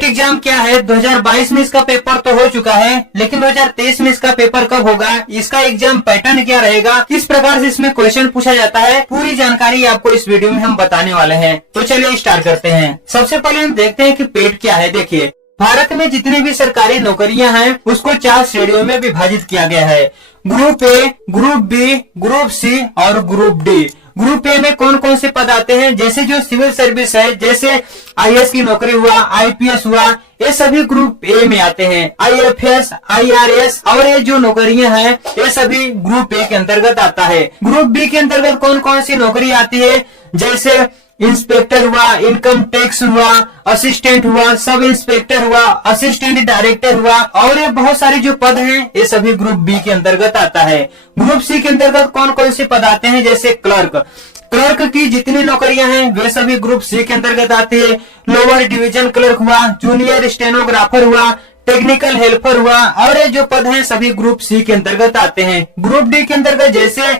पेट exam क्या है, 2022 में इसका पेपर तो हो चुका है, लेकिन 2023 में इसका पेपर कब होगा, इसका एग्जाम पैटर्न क्या रहेगा, किस प्रकार से इसमें क्वेश्चन पूछा जाता है, पूरी जानकारी आपको इस वीडियो में हम बताने वाले हैं। तो चलिए स्टार्ट करते हैं। सबसे पहले हम देखते हैं कि पेट क्या है। देखिए, भारत में जितनी भी सरकारी नौकरियां हैं उसको 4 श्रेणियों में विभाजित किया गया है। Group A, group B, group C और ग्रुप डी। ग्रुप ए में कौन कौन से पद आते हैं, जैसे जो सिविल सर्विस है, जैसे आईएएस की नौकरी हुआ, आईपीएस हुआ, ये सभी ग्रुप ए में आते हैं। आईएफएस, आईआरएस और ये जो नौकरियां हैं ये सभी ग्रुप ए के अंतर्गत आता है। ग्रुप बी के अंतर्गत कौन कौन सी नौकरी आती है, जैसे इंस्पेक्टर हुआ, इनकम टैक्स हुआ, असिस्टेंट हुआ, सब इंस्पेक्टर हुआ, असिस्टेंट डायरेक्टर हुआ और ये बहुत सारे जो पद हैं ये सभी ग्रुप बी के अंतर्गत आता है। ग्रुप सी के अंतर्गत कौन कौन से पद आते हैं, जैसे क्लर्क। क्लर्क की जितनी नौकरियां हैं वे सभी ग्रुप सी के अंतर्गत आती है। लोअर डिवीजन क्लर्क हुआ, जूनियर स्टेनोग्राफर हुआ, टेक्निकल हेल्पर हुआ और ये जो पद हैं सभी ग्रुप सी के अंतर्गत आते हैं। ग्रुप डी के अंतर्गत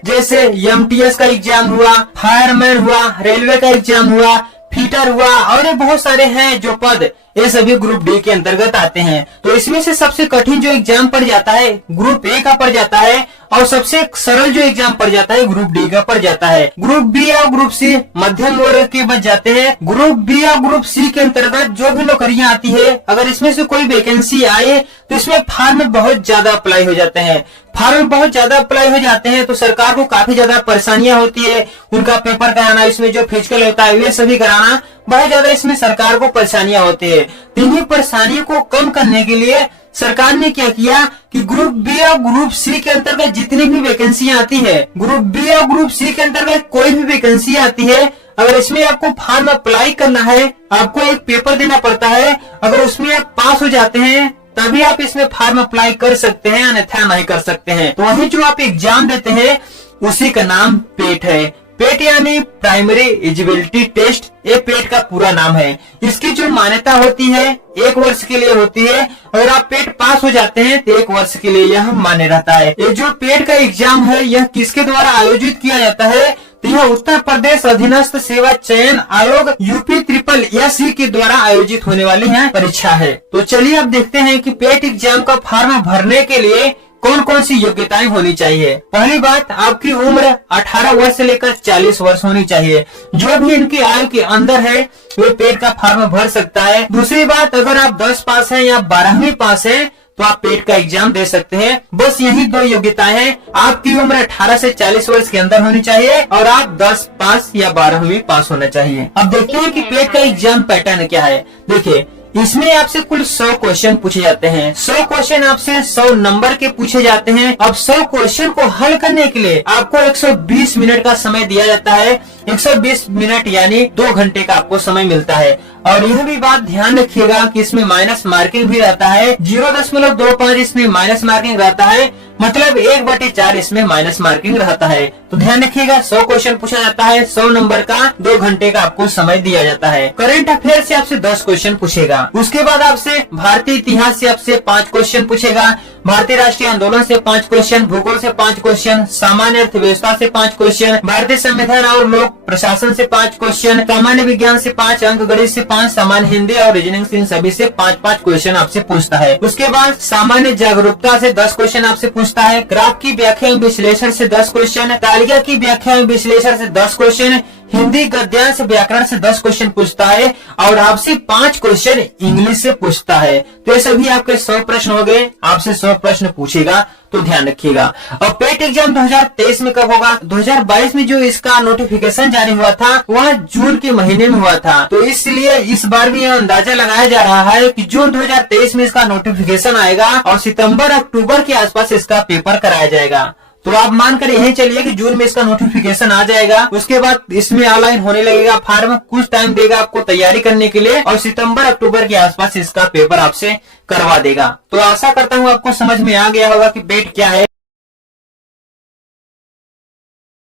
जैसे एमटीएस का एग्जाम हुआ, फायरमैन हुआ, रेलवे का एग्जाम हुआ, फीटर हुआ और ये बहुत सारे हैं जो पद, ये सभी ग्रुप डी के अंतर्गत आते हैं। तो इसमें से सबसे कठिन जो एग्जाम पड़ जाता है ग्रुप ए का पड़ जाता है और सबसे सरल जो एग्जाम पड़ जाता है ग्रुप डी का पड़ जाता है। ग्रुप बी और ग्रुप सी मध्यम वर्ग के बच जाते हैं। ग्रुप बी और ग्रुप सी के अंतर्गत जो भी नौकरियां आती है, अगर इसमें से कोई वैकेंसी आए तो इसमें फॉर्म बहुत ज्यादा अप्लाई हो जाते हैं। फॉर्म बहुत ज्यादा अप्लाई हो जाते हैं तो सरकार को काफी ज्यादा परेशानियां होती है। उनका पेपर कराना, इसमें जो फिजिकल होता है वे सभी कराना, बहुत ज्यादा इसमें सरकार को परेशानियां होती है। तो इन्हीं परेशानियों को कम करने के लिए सरकार ने क्या किया कि ग्रुप बी और ग्रुप सी के अंतर्गत जितनी भी वैकेंसियां आती है, ग्रुप बी और ग्रुप सी के अंतर्गत कोई भी वैकेंसी आती है, अगर इसमें आपको फॉर्म अप्लाई करना है, आपको एक पेपर देना पड़ता है। अगर उसमें आप पास हो जाते हैं तभी आप इसमें फॉर्म अप्लाई कर सकते हैं, अन्यथा नहीं कर सकते हैं। तो वही जो आप एग्जाम देते हैं उसी का नाम पेट है। पेट यानी प्राइमरी एलिजिबिलिटी टेस्ट, ये पेट का पूरा नाम है। इसकी जो मान्यता होती है 1 वर्ष के लिए होती है। अगर आप पेट पास हो जाते हैं तो 1 वर्ष के लिए यह मान्य रहता है। ये जो पेट का एग्जाम है यह किसके द्वारा आयोजित किया जाता है, तो यह उत्तर प्रदेश अधीनस्थ सेवा चयन आयोग UP-SSSC के द्वारा आयोजित होने वाली है परीक्षा है। तो चलिए अब देखते हैं कि पेट एग्जाम का फॉर्म भरने के लिए कौन कौन सी योग्यताएं होनी चाहिए। पहली बात, आपकी उम्र 18 वर्ष से लेकर 40 वर्ष होनी चाहिए। जो भी इनकी आयु के अंदर है वे पेट का फॉर्म भर सकता है। दूसरी बात, अगर आप 10 पास हैं या 12वीं पास हैं तो आप पेट का एग्जाम दे सकते हैं। बस यही 2 योग्यताएं हैं। आपकी उम्र 18 से 40 वर्ष के अंदर होनी चाहिए और आप 10 पास या 12वीं पास होना चाहिए। अब देखते हैं कि पेट का एग्जाम पैटर्न क्या है। देखिए, इसमें आपसे कुल 100 क्वेश्चन पूछे जाते हैं। 100 क्वेश्चन आपसे 100 नंबर के पूछे जाते हैं। अब 100 क्वेश्चन को हल करने के लिए आपको 120 मिनट का समय दिया जाता है। 120 मिनट यानी 2 घंटे का आपको समय मिलता है। और यह भी बात ध्यान रखिएगा कि इसमें माइनस मार्किंग भी रहता है। 0.25 इसमें माइनस मार्किंग रहता है, मतलब 1/4 इसमें माइनस मार्किंग रहता है। तो ध्यान रखिएगा, 100 क्वेश्चन पूछा जाता है, 100 नंबर का 2 घंटे का आपको समय दिया जाता है। करंट अफेयर से आपसे 10 क्वेश्चन पूछेगा। उसके बाद आपसे भारतीय इतिहास से आपसे 5 क्वेश्चन पूछेगा, भारतीय राष्ट्रीय आंदोलन से 5 क्वेश्चन, भूगोल से 5 क्वेश्चन, सामान्य अर्थव्यवस्था से 5 क्वेश्चन, भारतीय संविधान और लोक प्रशासन से 5 क्वेश्चन, सामान्य विज्ञान से 5, अंक गणित से 5, सामान्य हिंदी और रीजनिंग इन सभी से 5-5 क्वेश्चन आपसे पूछता है। उसके बाद सामान्य जागरूकता से 10 क्वेश्चन आपसे पूछता है। ग्राफ की व्याख्या एवं विश्लेषण से 10 क्वेश्चन, तालिका की व्याख्या एवं विश्लेषण से 10 क्वेश्चन, हिंदी गद्यांश व्याकरण से 10 क्वेश्चन पूछता है और आपसे 5 क्वेश्चन इंग्लिश से पूछता है। तो ये सभी आपके 100 प्रश्न हो गए। आपसे 100 प्रश्न पूछेगा, तो ध्यान रखिएगा। और पेट एग्जाम 2023 में कब होगा? 2022 में जो इसका नोटिफिकेशन जारी हुआ था वह जून के महीने में हुआ था। तो इसलिए इस बार भी यह अंदाजा लगाया जा रहा है कि जून 2023 में इसका नोटिफिकेशन आएगा और सितंबर अक्टूबर के आसपास इसका पेपर कराया जाएगा। तो आप मानकर यही चलिए कि जून में इसका नोटिफिकेशन आ जाएगा। उसके बाद इसमें ऑनलाइन होने लगेगा फॉर्म, कुछ टाइम देगा आपको तैयारी करने के लिए और सितंबर अक्टूबर के आसपास इसका पेपर आपसे करवा देगा। तो आशा करता हूँ आपको समझ में आ गया होगा कि पेट क्या है।